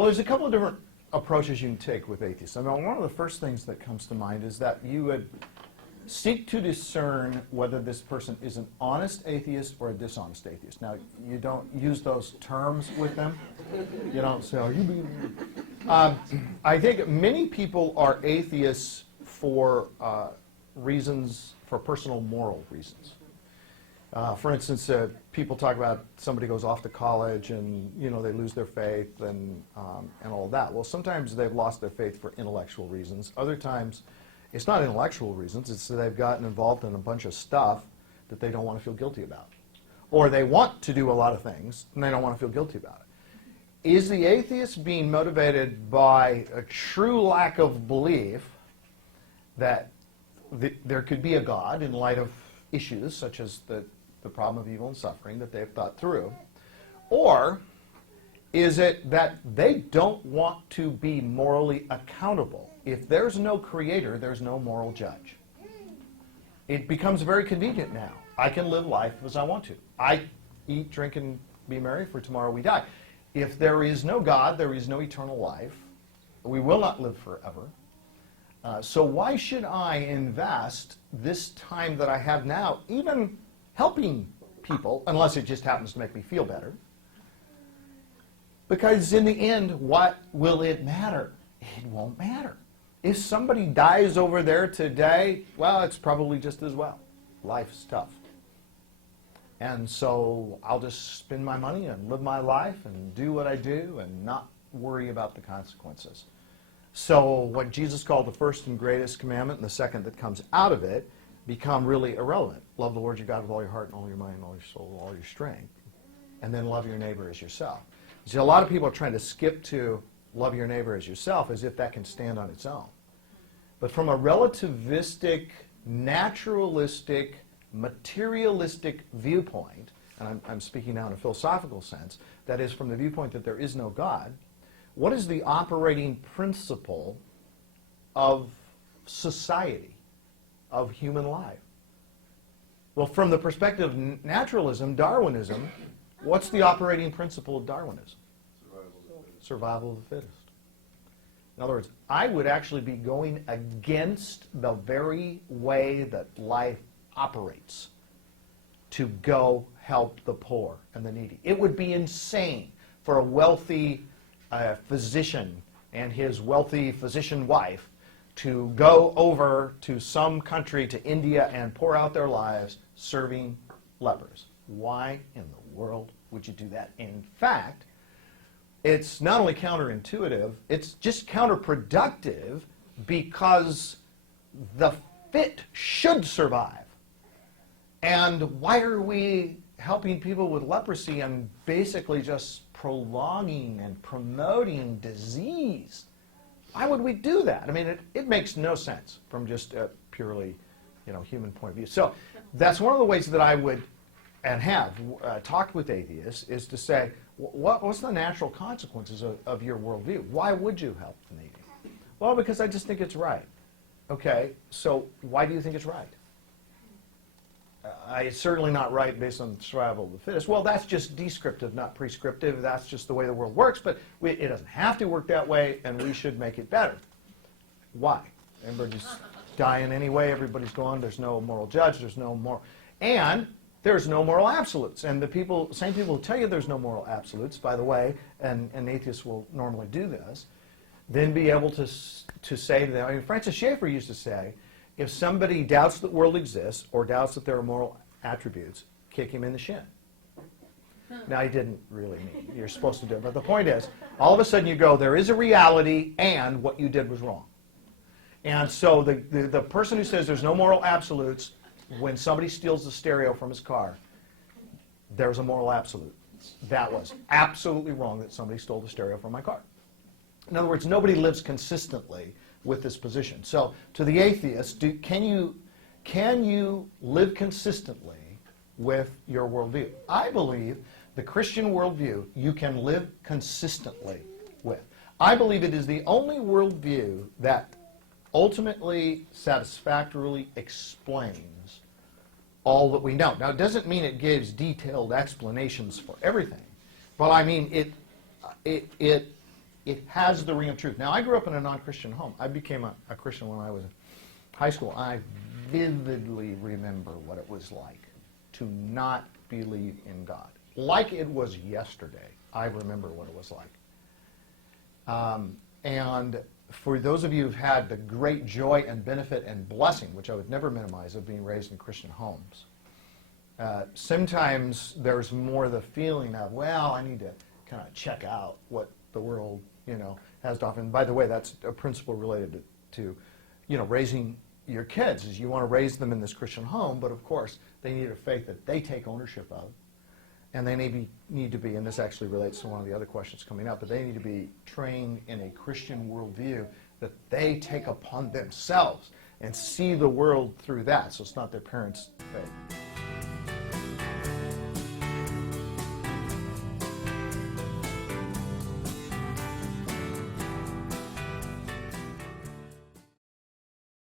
Well, there's a couple of different approaches you can take with atheists. I mean, one of the first things that comes to mind is that you would seek to discern whether this person is an honest atheist or a dishonest atheist. Now, you don't use those terms with them. You don't say, "Are you being..." I think many people are atheists for reasons, for personal moral reasons. For instance, people talk about somebody goes off to college and they lose their faith and all that. Well, sometimes they've lost their faith for intellectual reasons. Other times, it's not intellectual reasons. It's that they've gotten involved in a bunch of stuff that they don't want to feel guilty about, or they want to do a lot of things and they don't want to feel guilty about it. Is the atheist being motivated by a true lack of belief that there could be a God in light of issues such as the problem of evil and suffering that they've thought through? Or is it that they don't want to be morally accountable? If there's no creator, there's no moral judge. It becomes very convenient now. I can live life as I want to. I eat, drink, and be merry, for tomorrow we die. If there is no God, there is no eternal life. We will not live forever. So why should I invest this time that I have now, even helping people, unless it just happens to make me feel better? Because in the end, what will it matter? It won't matter. If somebody dies over there today, well, it's probably just as well. Life's tough. And so I'll just spend my money and live my life and do what I do and not worry about the consequences. So what Jesus called the first and greatest commandment and the second that comes out of it become really irrelevant. Love the Lord your God with all your heart and all your mind and all your soul and all your strength. And then love your neighbor as yourself. See, a lot of people are trying to skip to love your neighbor as yourself as if that can stand on its own. But from a relativistic, naturalistic, materialistic viewpoint, and I'm speaking now in a philosophical sense, that is from the viewpoint that there is no God, what is the operating principle of society, of human life? Well, from the perspective of naturalism, Darwinism, what's the operating principle of Darwinism? Survival of the fittest. In other words, I would actually be going against the very way that life operates to go help the poor and the needy. It would be insane for a wealthy physician and his wealthy physician wife to go over to some country, to India, and pour out their lives serving lepers. Why in the world would you do that? In fact, it's not only counterintuitive, it's just counterproductive, because the fit should survive. And why are we helping people with leprosy and basically just prolonging and promoting disease? Why would we do that? I mean, it makes no sense from just a purely human point of view. So that's one of the ways that I would and have talked with atheists, is to say, what's the natural consequences of your worldview? Why would you help the needy? Well, because I just think it's right. Okay, so why do you think it's right? It's certainly not right based on survival of the fittest. Well, that's just descriptive, not prescriptive. That's just the way the world works, but it doesn't have to work that way, and we should make it better. Why? Everybody's dying anyway. Everybody's gone. There's no moral judge. There's no moral... And there's no moral absolutes. And the same people who tell you there's no moral absolutes, by the way, and atheists will normally do this, then be able to say to them, I mean, Francis Schaeffer used to say, if somebody doubts that the world exists or doubts that there are moral attributes, kick him in the shin. Now, he didn't really mean you're supposed to do it, but the point is, all of a sudden you go, there is a reality, and what you did was wrong. And so the person who says there's no moral absolutes, when somebody steals the stereo from his car, there's a moral absolute. That was absolutely wrong that somebody stole the stereo from my car. In other words, nobody lives consistently with this position. So to the atheist, can you live consistently with your worldview? I believe the Christian worldview you can live consistently with. I believe it is the only worldview that ultimately satisfactorily explains all that we know. Now, it doesn't mean it gives detailed explanations for everything, but I mean it It has the ring of truth. Now, I grew up in a non-Christian home. I became a Christian when I was in high school. I vividly remember what it was like to not believe in God. Like it was yesterday, I remember what it was like. And for those of you who've had the great joy and benefit and blessing, which I would never minimize, of being raised in Christian homes, sometimes there's more the feeling of, well, I need to kind of check out what the world, has to offer. And by the way, that's a principle related to raising your kids, is you want to raise them in this Christian home, but of course they need a faith that they take ownership of. And they need to be, and this actually relates to one of the other questions coming up, but they need to be trained in a Christian worldview that they take upon themselves and see the world through that. So it's not their parents' faith.